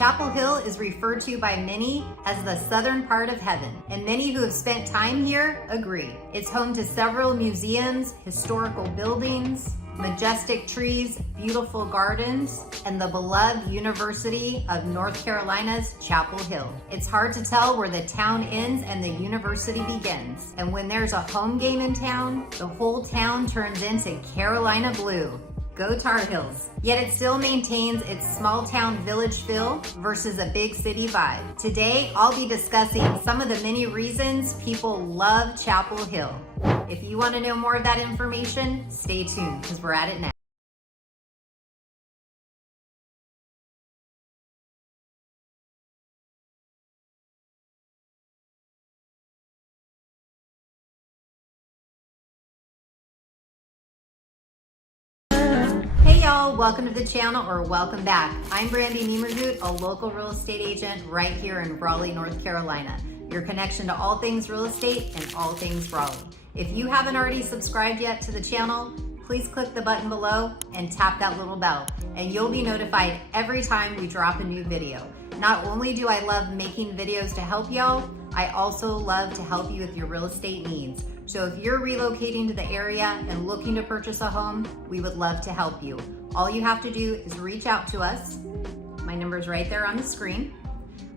Chapel Hill is referred to by many as the southern part of heaven, and many who have spent time here agree. It's home to several museums, historical buildings, majestic trees, beautiful gardens, and the beloved University of North Carolina's Chapel Hill. It's hard to tell where the town ends and the university begins. And when there's a home game in town, the whole town turns into Carolina blue. Go Tar Heels. Yet it still maintains its small town village feel versus a big city vibe. Today, I'll be discussing some of the many reasons people love Chapel Hill. If you want to know more of that information, stay tuned because we're at it next. Hey y'all, welcome to the channel or welcome back. I'm Brandy Nemergut, a local real estate agent right here in Raleigh, North Carolina. Your connection to all things real estate and all things Raleigh. If you haven't already subscribed yet to the channel, please click the button below and tap that little bell, and you'll be notified every time we drop a new video. Not only do I love making videos to help y'all, I also love to help you with your real estate needs. So if you're relocating to the area and looking to purchase a home, we would love to help you. All you have to do is reach out to us. My number is right there on the screen.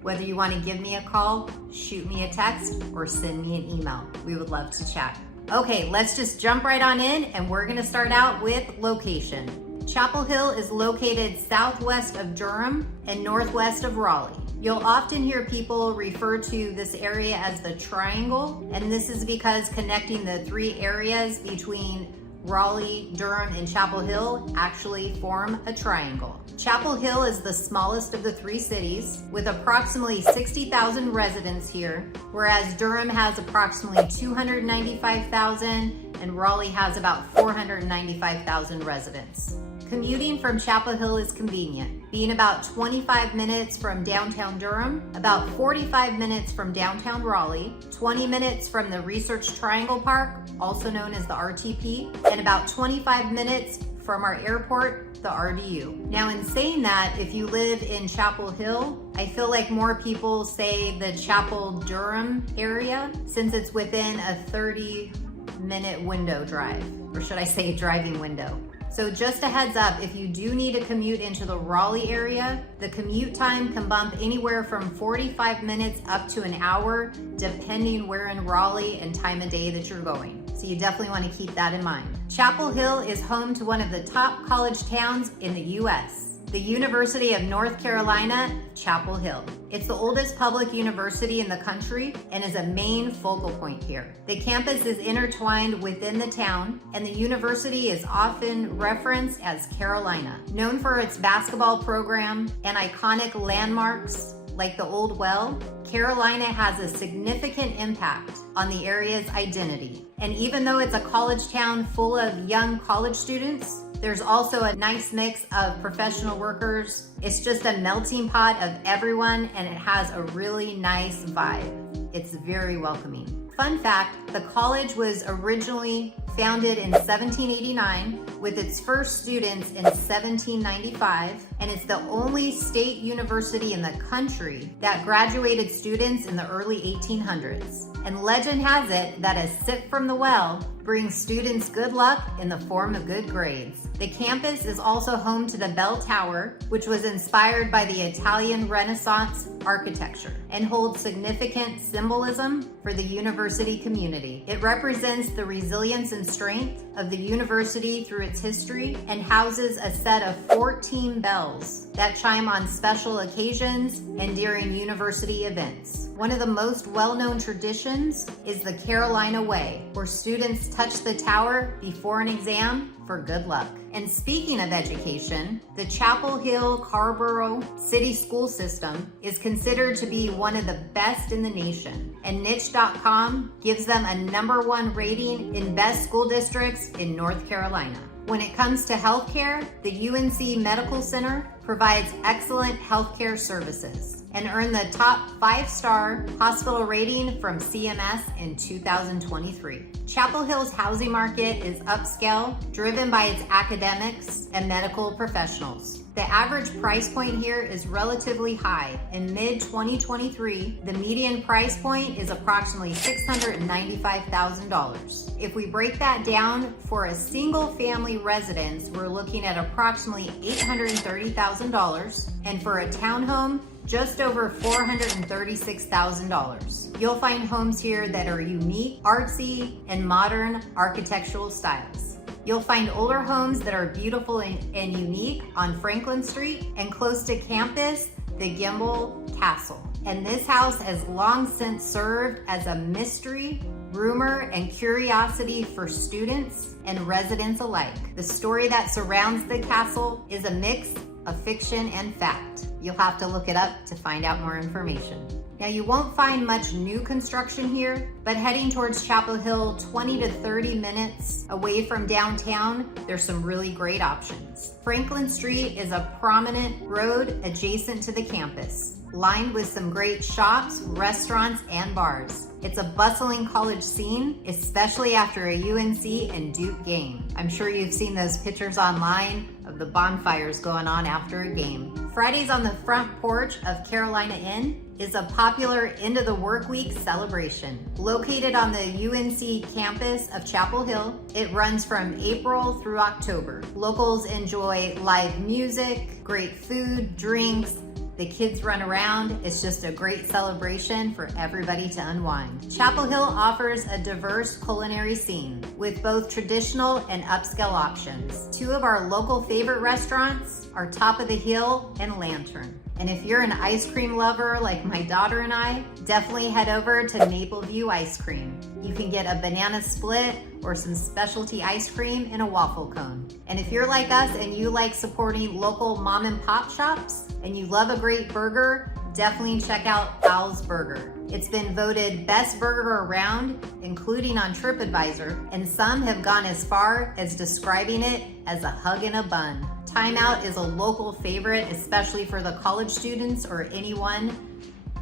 Whether you want to give me a call, shoot me a text, or send me an email, we would love to chat. Okay, let's just jump right on in, and we're gonna start out with location. Chapel Hill is located southwest of Durham and northwest of Raleigh. You'll often hear people refer to this area as the Triangle, and this is because connecting the three areas between Raleigh, Durham, and Chapel Hill actually form a triangle. Chapel Hill is the smallest of the three cities with approximately 60,000 residents here, whereas Durham has approximately 295,000 and Raleigh has about 495,000 residents. Commuting from Chapel Hill is convenient, being about 25 minutes from downtown Durham, about 45 minutes from downtown Raleigh, 20 minutes from the Research Triangle Park, also known as the RTP, and about 25 minutes from our airport, the RDU. Now in saying that, if you live in Chapel Hill, I feel like more people say the Chapel Durham area since it's within a 30-minute window drive, or should I say driving window. So just a heads up, if you do need to commute into the Raleigh area, the commute time can bump anywhere from 45 minutes up to an hour, depending where in Raleigh and time of day that you're going. So you definitely want to keep that in mind. Chapel Hill is home to one of the top college towns in the US, the University of North Carolina, Chapel Hill. It's the oldest public university in the country and is a main focal point here. The campus is intertwined within the town, and the university is often referenced as Carolina. Known for its basketball program and iconic landmarks like the Old Well, Carolina has a significant impact on the area's identity. And even though it's a college town full of young college students, there's also a nice mix of professional workers. It's just a melting pot of everyone, and it has a really nice vibe. It's very welcoming. Fun fact, the college was originally founded in 1789 with its first students in 1795, and it's the only state university in the country that graduated students in the early 1800s. And legend has it that a sip from the well brings students good luck in the form of good grades. The campus is also home to the Bell Tower, which was inspired by the Italian Renaissance architecture and holds significant symbolism for the university community. It represents the resilience and strength of the university through its history and houses a set of 14 bells that chime on special occasions and during university events. One of the most well-known traditions is the Carolina Way, where students touch the tower before an exam for good luck. And speaking of education, the Chapel Hill Carrboro City School System is considered to be one of the best in the nation, and niche.com gives them a #1 rating in best school districts in North Carolina. When it comes to healthcare, the UNC Medical Center provides excellent healthcare services, and earned the top 5-star hospital rating from CMS in 2023. Chapel Hill's housing market is upscale, driven by its academics and medical professionals. The average price point here is relatively high. In mid-2023, the median price point is approximately $695,000. If we break that down for a single family residence, we're looking at approximately $830,000, and for a townhome, just over $436,000. You'll find homes here that are unique, artsy, and modern architectural styles. You'll find older homes that are beautiful and unique on Franklin Street, and close to campus, the Gimbel Castle. And this house has long since served as a mystery, rumor, and curiosity for students and residents alike. The story that surrounds the castle is a mix of fiction and fact. You'll have to look it up to find out more information. Now, you won't find much new construction here, but heading towards Chapel Hill, 20 to 30 minutes away from downtown, there's some really great options. Franklin Street is a prominent road adjacent to the campus, lined with some great shops, restaurants, and bars. It's a bustling college scene, especially after a UNC and Duke game. I'm sure you've seen those pictures online of the bonfires going on after a game. Fridays on the front porch of Carolina Inn is a popular end of the work week celebration. Located on the UNC campus of Chapel Hill, it runs from April through October. Locals enjoy live music, great food, drinks. The kids run around. It's just a great celebration for everybody to unwind. Chapel Hill offers a diverse culinary scene with both traditional and upscale options. Two of our local favorite restaurants are Top of the Hill and Lantern. And if you're an ice cream lover like my daughter and I, definitely head over to Mapleview Ice Cream. You can get a banana split or some specialty ice cream in a waffle cone. And if you're like us and you like supporting local mom and pop shops and you love a great burger, definitely check out Al's Burger. It's been voted best burger around, including on TripAdvisor, and some have gone as far as describing it as a hug in a bun. Time Out is a local favorite, especially for the college students or anyone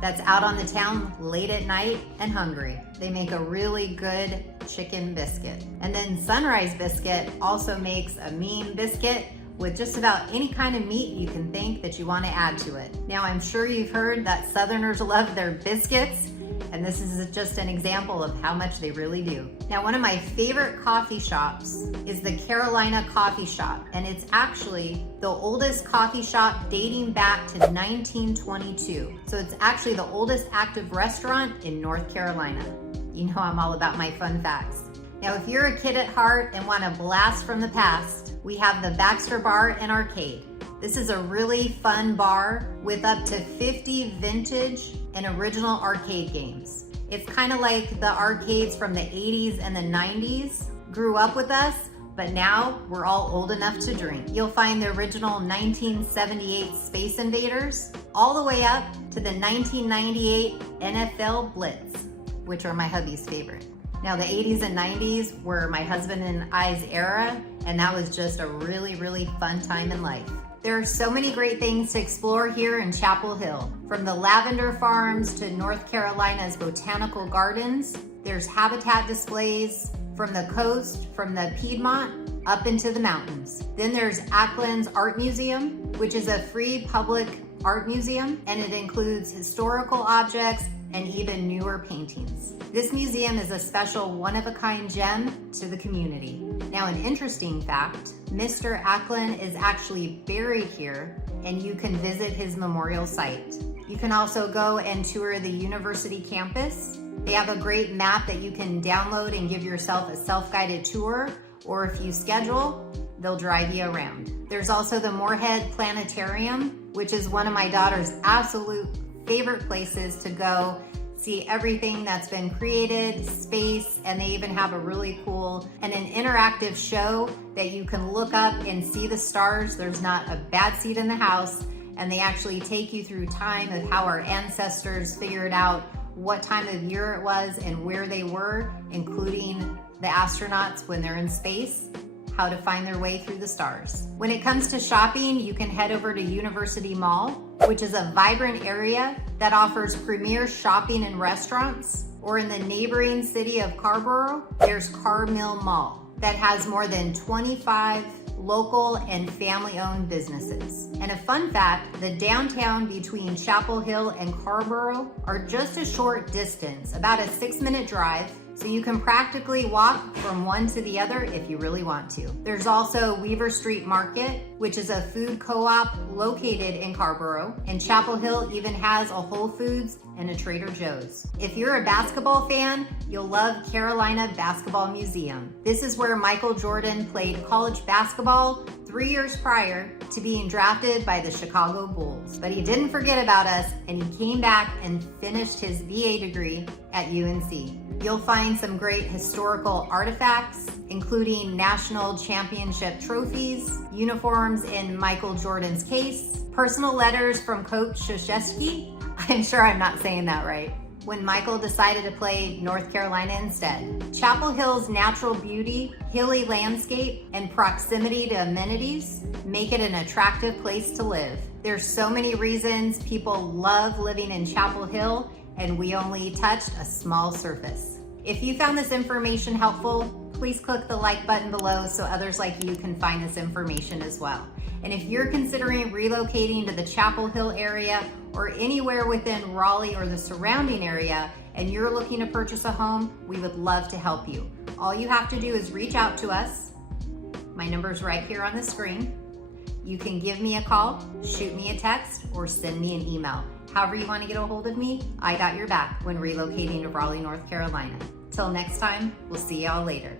that's out on the town late at night and hungry. They make a really good chicken biscuit. And then Sunrise Biscuit also makes a mean biscuit with just about any kind of meat you can think that you want to add to it. Now, I'm sure you've heard that Southerners love their biscuits, and this is just an example of how much they really do. Now, one of my favorite coffee shops is the Carolina Coffee Shop, and it's actually the oldest coffee shop dating back to 1922. So it's actually the oldest active restaurant in North Carolina. You know I'm all about my fun facts. Now, if you're a kid at heart and want a blast from the past, we have the Baxter Bar and Arcade. This is a really fun bar with up to 50 vintage and original arcade games. It's kind of like the arcades from the 80s and the 90s grew up with us, but now we're all old enough to drink. You'll find the original 1978 Space Invaders all the way up to the 1998 NFL Blitz, which are my hubby's favorite. Now, the 80s and 90s were my husband and I's era, and that was just a really, really fun time in life. There are so many great things to explore here in Chapel Hill. From the lavender farms to North Carolina's botanical gardens, there's habitat displays from the coast, from the Piedmont, up into the mountains. Then there's Ackland's Art Museum, which is a free public art museum, and it includes historical objects and even newer paintings. This museum is a special one-of-a-kind gem to the community. Now, an interesting fact, Mr. Ackland is actually buried here, and you can visit his memorial site. You can also go and tour the university campus. They have a great map that you can download and give yourself a self-guided tour, or if you schedule, they'll drive you around. There's also the Moorhead Planetarium, which is one of my daughter's absolute favorite places to go see everything that's been created, space, and they even have a really cool and an interactive show that you can look up and see the stars. There's not a bad seat in the house, and they actually take you through time of how our ancestors figured out what time of year it was and where they were, including the astronauts when they're in space, how to find their way through the stars. When it comes to shopping, you can head over to University Mall, which is a vibrant area that offers premier shopping and restaurants. Or in the neighboring city of Carrboro, there's Carmill Mall that has more than 25 local and family-owned businesses. And a fun fact, the downtown between Chapel Hill and Carrboro are just a short distance, about a 6-minute drive, so you can practically walk from one to the other if you really want to. There's also Weaver Street Market, which is a food co-op located in Carrboro, and Chapel Hill even has a Whole Foods and a Trader Joe's. If you're a basketball fan, you'll love Carolina Basketball Museum. This is where Michael Jordan played college basketball 3 years prior to being drafted by the Chicago Bulls. But he didn't forget about us, and he came back and finished his BA degree at UNC. You'll find some great historical artifacts, including national championship trophies, uniforms in Michael Jordan's case, personal letters from Coach Krzyzewski. I'm sure I'm not saying that right. When Michael decided to play North Carolina instead. Chapel Hill's natural beauty, hilly landscape, and proximity to amenities make it an attractive place to live. There's so many reasons people love living in Chapel Hill, and we only touched a small surface. If you found this information helpful, please click the like button below so others like you can find this information as well. And if you're considering relocating to the Chapel Hill area or anywhere within Raleigh or the surrounding area, and you're looking to purchase a home, we would love to help you. All you have to do is reach out to us. My number's right here on the screen. You can give me a call, shoot me a text, or send me an email. However you want to get a hold of me, I got your back when relocating to Raleigh, North Carolina. Till next time, we'll see y'all later.